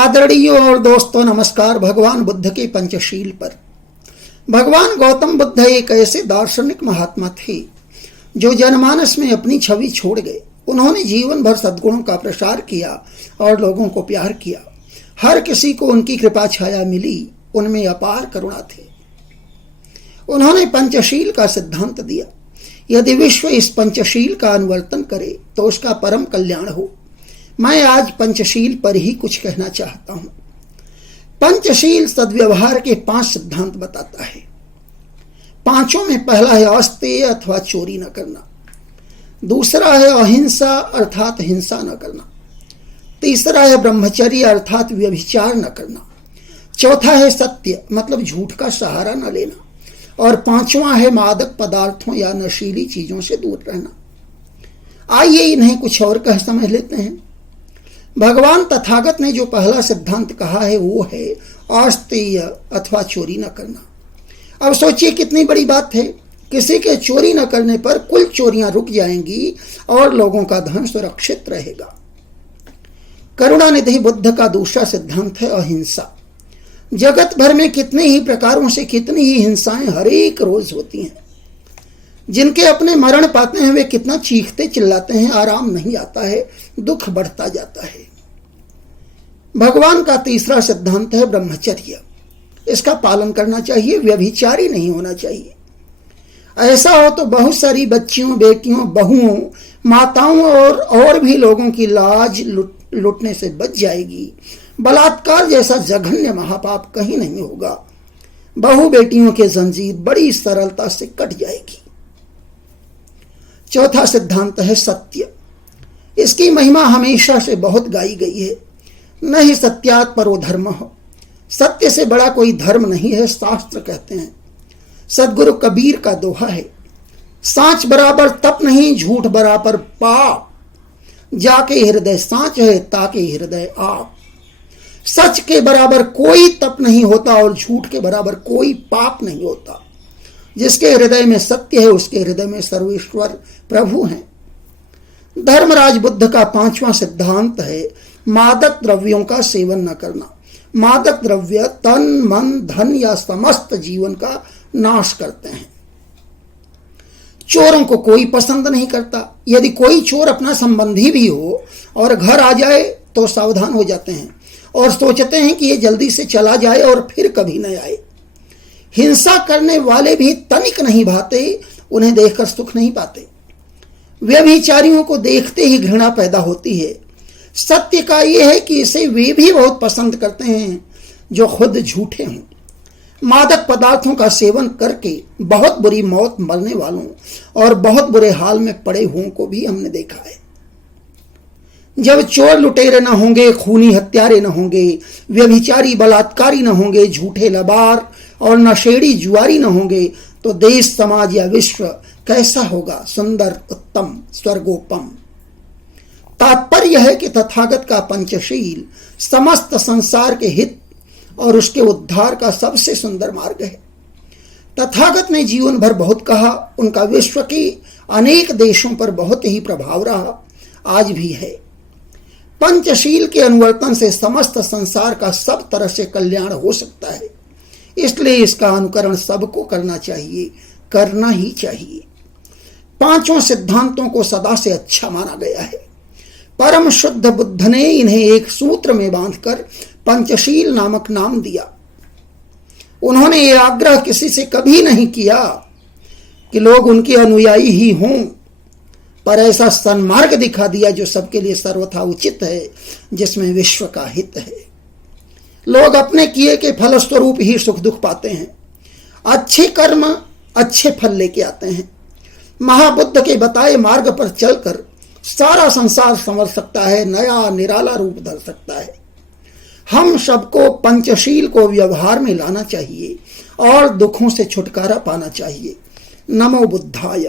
आदरणीय और दोस्तों नमस्कार। भगवान बुद्ध के पंचशील पर। भगवान गौतम बुद्ध एक ऐसे दार्शनिक महात्मा थे जो जनमानस में अपनी छवि छोड़ गए। उन्होंने जीवन भर सद्गुणों का प्रसार किया और लोगों को प्यार किया। हर किसी को उनकी कृपा छाया मिली। उनमें अपार करुणा थी। उन्होंने पंचशील का सिद्धांत दिया। यदि विश्व इस पंचशील का अनुवर्तन करे तो उसका परम कल्याण हो। मैं आज पंचशील पर ही कुछ कहना चाहता हूं। पंचशील सद्व्यवहार के 5 सिद्धांत बताता है। पांचों में पहला है अस्तेय अथवा चोरी न करना। दूसरा है अहिंसा अर्थात हिंसा न करना। तीसरा है ब्रह्मचर्य अर्थात व्यभिचार न करना। चौथा है सत्य मतलब झूठ का सहारा न लेना। और पांचवा है मादक पदार्थों या नशीली चीजों से दूर रहना। आइए इन्हें कुछ और कह समझ लेते हैं। भगवान तथागत ने जो पहला सिद्धांत कहा है वो है अस्तेय अथवा चोरी न करना। अब सोचिए कितनी बड़ी बात है। किसी के चोरी न करने पर कुल चोरियां रुक जाएंगी और लोगों का धन सुरक्षित रहेगा। करुणानिधि बुद्ध का दूसरा सिद्धांत है अहिंसा। जगत भर में कितने ही प्रकारों से कितनी ही हिंसाएं हर एक रोज होती हैं। जिनके अपने मरण पाते हैं वे कितना चीखते चिल्लाते हैं, आराम नहीं आता है, दुख बढ़ता जाता है। भगवान का तीसरा सिद्धांत है ब्रह्मचर्य। इसका पालन करना चाहिए, व्यभिचारी नहीं होना चाहिए। ऐसा हो तो बहुत सारी बच्चियों, बेटियों, बहुओं, माताओं और भी लोगों की लाज लुटने से बच जाएगी। बलात्कार जैसा जघन्य महापाप कहीं नहीं होगा। बहु बेटियों के जंजीर बड़ी सरलता से कट जाएगी। चौथा सिद्धांत है सत्य। इसकी महिमा हमेशा से बहुत गाई गई है। न ही सत्यात् परो धर्मः। सत्य से बड़ा कोई धर्म नहीं है, शास्त्र कहते हैं। सदगुरु कबीर का दोहा है, सांच बराबर तप नहीं, झूठ बराबर पाप। जाके हृदय सांच है ताके हृदय आप। सच के बराबर कोई तप नहीं होता और झूठ के बराबर कोई पाप नहीं होता। जिसके हृदय में सत्य है उसके हृदय में सर्वेश्वर प्रभु हैं। धर्मराज बुद्ध का 5वां सिद्धांत है मादक द्रव्यों का सेवन न करना। मादक द्रव्य तन, मन, धन या समस्त जीवन का नाश करते हैं। चोरों को कोई पसंद नहीं करता। यदि कोई चोर अपना संबंधी भी हो और घर आ जाए तो सावधान हो जाते हैं और सोचते हैं कि ये जल्दी से चला जाए और फिर कभी न आए। हिंसा करने वाले भी तनिक नहीं भाते, उन्हें देखकर सुख नहीं पाते। व्यभिचारियों को देखते ही घृणा पैदा होती है। सत्य का यह है कि इसे वे भी बहुत पसंद करते हैं जो खुद झूठे हों। मादक पदार्थों का सेवन करके बहुत बुरी मौत मरने वालों और बहुत बुरे हाल में पड़े हुओं को भी हमने देखा है। जब चोर लुटेरे न होंगे, खूनी हत्यारे न होंगे, व्यभिचारी बलात्कारी न होंगे, झूठे लबार और नशेड़ी जुआरी न होंगे तो देश, समाज या विश्व कैसा होगा? सुंदर, उत्तम, स्वर्गोपम। तात्पर्य है कि तथागत का पंचशील समस्त संसार के हित और उसके उद्धार का सबसे सुंदर मार्ग है। तथागत ने जीवन भर बहुत कहा। उनका विश्व के अनेक देशों पर बहुत ही प्रभाव रहा, आज भी है। पंचशील के अनुवर्तन से समस्त संसार का सब तरह से कल्याण हो सकता है। इसलिए इसका अनुकरण सबको करना चाहिए, करना ही चाहिए। 5 सिद्धांतों को सदा से अच्छा माना गया है। परम शुद्ध बुद्ध ने इन्हें एक सूत्र में बांधकर पंचशील नामक नाम दिया। उन्होंने ये आग्रह किसी से कभी नहीं किया कि लोग उनके अनुयायी ही हों, पर ऐसा सन्मार्ग दिखा दिया जो सबके लिए सर्वथा उचित है, जिसमें विश्व का हित है। लोग अपने किए के फलस्वरूप ही सुख दुख पाते हैं। अच्छे कर्म अच्छे फल लेके आते हैं। महाबुद्ध के बताए मार्ग पर चलकर सारा संसार संवर सकता है, नया निराला रूप धर सकता है। हम सबको पंचशील को व्यवहार में लाना चाहिए और दुखों से छुटकारा पाना चाहिए। नमो बुद्धाय।